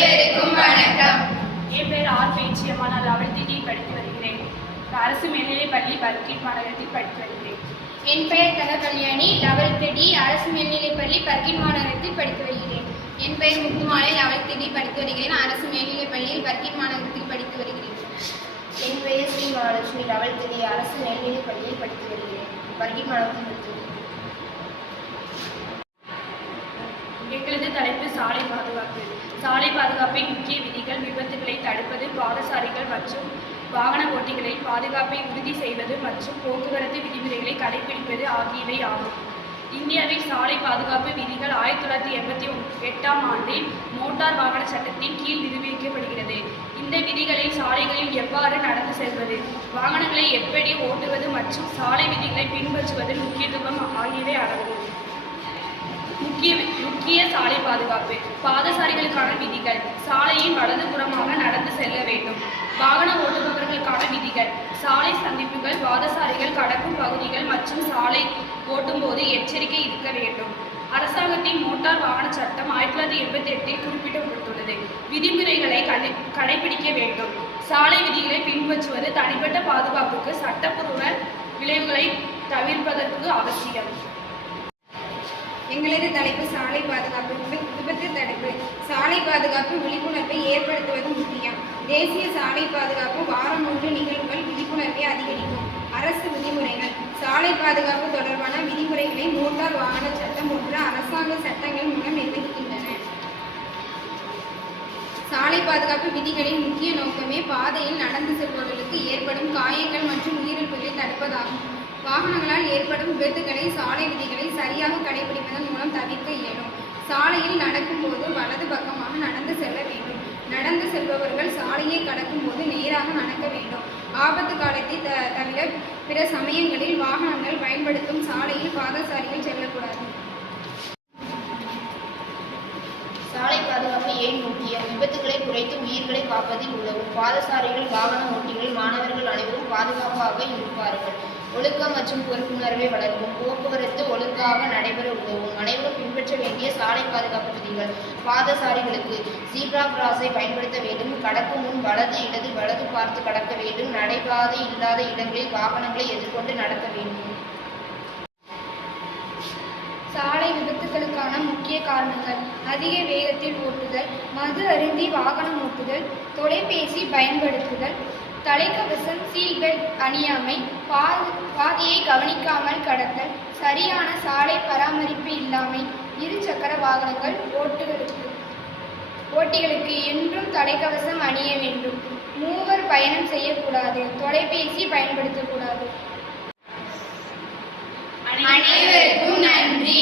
அனைவருக்கும் வணக்கம். என் பேர் ஆர் பேச்சியம்மா. நான் 11th D படித்து வருகிறேன். அரசு மேல்நிலைப் பள்ளி பர்கிட் மாநகரத்தில் படித்து வருகிறேன். என் பெயர் தன கல்யாணி. 11th D அரசு மேல்நிலைப் பள்ளி பர்கிட் மாநகரத்தில் படித்து வருகிறேன். என் பெயர் முத்துமாலை. 11th D படித்து வருகிறேன். அரசு மேல்நிலைப் பள்ளியில் பர்கிட் மாநகரத்தில் படித்து வருகிறேன். என் பெயர் ஸ்ரீ மகாலட்சுமி. 11th D அரசு மேல்நிலைப் பள்ளியில் படித்து வருகிறேன். பர்கிட் மாநகரத்தில் படித்து வருகிறேன். எங்களது தலைப்பு சாலை பாதுகாப்பு. சாலை பாதுகாப்பின் முக்கிய விதிகள்: விபத்துகளை தடுப்பது, பாதசாரிகள் மற்றும் வாகன ஓட்டிகளின் பாதுகாப்பை உறுதி செய்வது மற்றும் போக்குவரத்து விதிமுறைகளை கடைபிடிப்பது ஆகியவை ஆகும். இந்தியாவில் சாலை பாதுகாப்பு விதிகள் 1988ஆம் ஆண்டில் மோட்டார் வாகன சட்டத்தின் கீழ் நிர்வகிக்கப்படுகிறது. இந்த விதிகளில் சாலைகளில் எவ்வாறு நடந்து செல்வது, வாகனங்களை எப்படி ஓட்டுவது மற்றும் சாலை விதிகளை பின்பற்றுவதில் முக்கியத்துவம் ஆகியவை அடங்கும். முக்கிய சாலை பாதுகாப்பு. பாதசாரிகளுக்கான விதிகள்: சாலையின் வலதுபுறமாக நடந்து செல்ல வேண்டும். வாகன ஓட்டுபவர்களுக்கான விதிகள்: சாலை சந்திப்புகள், பாதசாரிகள் கடக்கும் பகுதிகள் மற்றும் சாலை ஓட்டும்போது எச்சரிக்கை இருக்க வேண்டும். அரசாங்கத்தின் மோட்டார் வாகன சட்டம் 1988இல் குறிப்பிடப்பட்டுள்ளது. விதிமுறைகளை கடைபிடிக்க வேண்டும். சாலை விதிகளை பின்பற்றுவது தனிப்பட்ட பாதுகாப்புக்கு சட்டப்பூர்வ விளைவுகளை தவிர்ப்பதற்கு அவசியம். எங்களது தலைப்பு சாலை பாதுகாப்பு. விபத்து தடுப்பு. சாலை பாதுகாப்பு விழிப்புணர்வை ஏற்படுத்துவது முக்கியம். தேசிய சாலை பாதுகாப்பு வாரம் 3 நிகழ்வுகள் விழிப்புணர்வை அதிகரிக்கும். அரசு விதிமுறைகள். சாலை பாதுகாப்பு தொடர்பான விதிமுறைகளை மோட்டார் வாகன சட்டம் போன்ற அரசாங்க சட்டங்கள் மூலம் நிர்வகிக்கின்றன. சாலை பாதுகாப்பு விதிகளின் முக்கிய நோக்கமே பாதையில் நடந்து செல்பவர்களுக்கு ஏற்படும் காயங்கள் மற்றும் உயிரிழப்புகளை தடுப்பதாகும். வாகனங்களால் ஏற்படும் விபத்துகளை சாலை விதிகளை சரியாக கடைபிடிப்பதன் மூலம் தவிர்க்க இயலும். சாலையில் நடக்கும்போது வலது பக்கமாக நடந்து செல்ல வேண்டும். நடந்து செல்பவர்கள் சாலையை கடக்கும்போது நேராக நடக்க வேண்டும். ஆபத்து காலத்தை தவிர பிற சமயங்களில் வாகனங்கள் பயன்படுத்தும் சாலையில் பாதசாரிகள் செல்லக்கூடாது. சாலை பாதுகாப்பு ஏன் முக்கியம்? விபத்துகளை குறைத்து உயிர்களை காப்பதில் உதவும். பாதசாரிகள், வாகன ஓட்டிகள், மாணவர்கள் அனைவரும் பாதுகாப்பாக இருப்பார்கள். ஒழுக்கம் மற்றும் பொறுப்புணர்வை வளர்க்கும். போக்குவரத்து ஒழுங்காக நடைபெற உதவும். அனைவரும் பின்பற்ற வேண்டிய சாலை பாதுகாப்பு விதிகள்: பாதசாரிகளுக்கு ஜீப்ரா கிராஸை பயன்படுத்த வேண்டும். கடக்கும் முன் வலது வலது பார்த்து கடக்க வேண்டும். நடைபாதை இல்லாத இடங்களில் வாகனங்களை எதிர்கொண்டு நடக்க வேண்டும். சாலை விபத்துகளுக்கான முக்கிய காரணங்கள்: அதிக வேகத்தில் ஓட்டுதல், மது அருந்தி வாகனம் ஓட்டுதல், தொலைபேசி பயன்படுத்துதல், தலைக்கவசம் சீல்பெல்ட் அணியாமை, பாதையை கவனிக்காமல் கடத்தல், சரியான சாலை பராமரிப்பு இல்லாமை, இருசக்கர வாகனங்கள் ஓட்டிகளுக்கு என்றும் தலைக்கவசம் அணிய வேண்டும். மூவர் பயணம் செய்யக்கூடாது. தொலைபேசி பயன்படுத்தக்கூடாது. அனைவருக்கும் நன்றி.